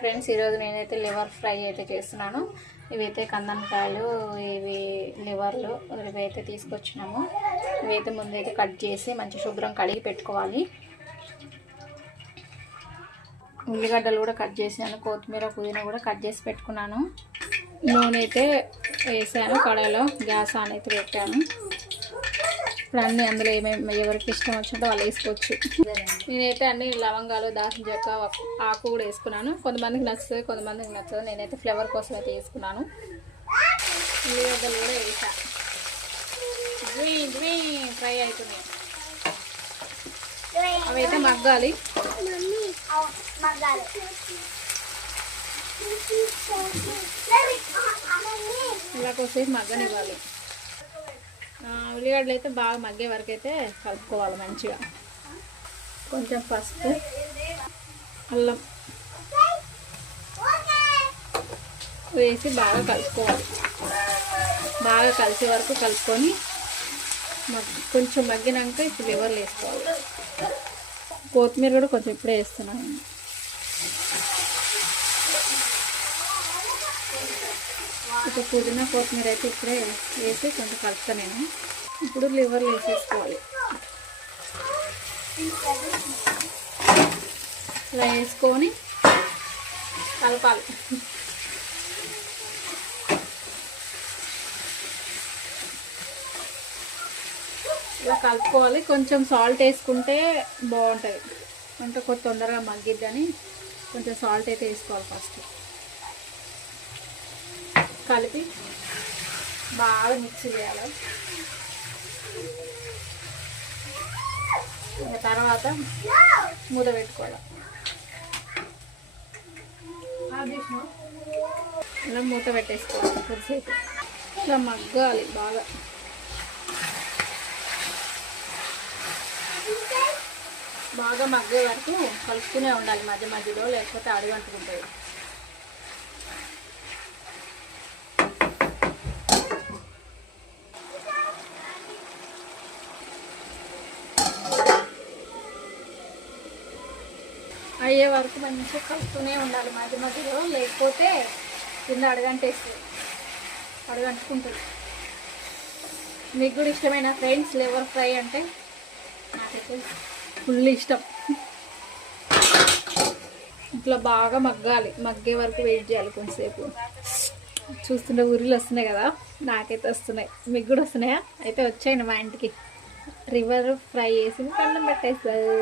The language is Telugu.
ఫ్రెండ్స్, ఈరోజు నేనైతే లివర్ ఫ్రై అయితే చేస్తున్నాను. ఇవైతే కందనకాయలు, ఇవి లివర్లు ఇవైతే తీసుకొచ్చినాము. ఇవైతే ముందైతే కట్ చేసి మంచి శుభ్రం కడిగి పెట్టుకోవాలి. ఉల్లిగడ్డలు కూడా కట్ చేసాను, కొత్తిమీర పుదీనా కూడా కట్ చేసి పెట్టుకున్నాను. నూనె అయితే వేసాను, కడాయిలో గ్యాస్ ఆన్ అయితే పెట్టాను. ఇప్పుడు అన్నీ అందులో ఏమేమి ఎవరికి ఇష్టం వచ్చినట్టు వాళ్ళు వేసుకోవచ్చు. నేనైతే అన్ని లవంగాలు, దాల్చిన చెక్క, ఆకు కూడా వేసుకున్నాను. కొంతమందికి నచ్చుతుంది, కొంతమందికి నచ్చదు. నేనైతే ఫ్లేవర్ కోసం అయితే వేసుకున్నాను. ఉల్లిగడ్డలు కూడా వేసా. ఫ్రై అవుతున్నాయి, అవైతే మగ్గాలి. ఇలా కొద్దిసేపు మగ్గనివ్వాలి. ఉల్లిగడ్డలు అయితే బాగా మగ్గే వరకు అయితే కలుపుకోవాలి మంచిగా. కొంచెం పసుపు, అల్లం వేసి బాగా కలుపుకోవాలి. బాగా కలిసే వరకు కలుపుకొని కొంచెం మగ్గినాక ఇప్పుడు లివర్లు వేసుకోవాలి. కొత్తిమీర కూడా కొంచెం ఇప్పుడే వేస్తున్నాను. ఇప్పుడు పుదీనా, కొత్తిమీర అయితే ఇప్పుడే వేసి కొంచెం కలుపుతా నేను. ఇప్పుడు లివర్లు వేసేసుకోవాలి. ఇలా వేసుకొని కలపాలి. ఇలా కలుపుకోవాలి. కొంచెం సాల్ట్ వేసుకుంటే బాగుంటుంది, అంటే కొంచెం తొందరగా మగ్గిద్దని కొంచెం సాల్ట్ అయితే వేసుకోవాలి. ఫస్ట్ కలిపి బాగా మిక్స్ చేయాలి. తర్వాత మూత పెట్టుకోవాలి. ఇలా మూత పెట్టేసుకోవాలి. కొద్దిసేపు ఇట్లా మగ్గాలి బాగా. బాగా మగ్గే వరకు కలుపుతూనే ఉండాలి మధ్య మధ్యలో, లేకపోతే అడుగంటుకుంటుంది. అయ్యే వరకు మంచిగా కలుపుతూనే ఉండాలి మధ్య మధ్యలో, లేకపోతే కింద అడుగంటుకుంటుంది. మీకు కూడా ఇష్టమైన ఫ్రెండ్స్ లివర్ ఫ్రై అంటే? నాకైతే ఫుల్ ఇష్టం. ఇట్లా బాగా మగ్గాలి, మగ్గే వరకు వెయిట్ చేయాలి కొంచెంసేపు. చూస్తుంటే ఊరిలో వస్తున్నాయి కదా, నాకైతే వస్తున్నాయి. మీకు కూడా వస్తున్నాయా? అయితే వచ్చేయండి మా ఇంటికి. లివర్ ఫ్రై చేసి కన్నం పెట్టేస్తారు.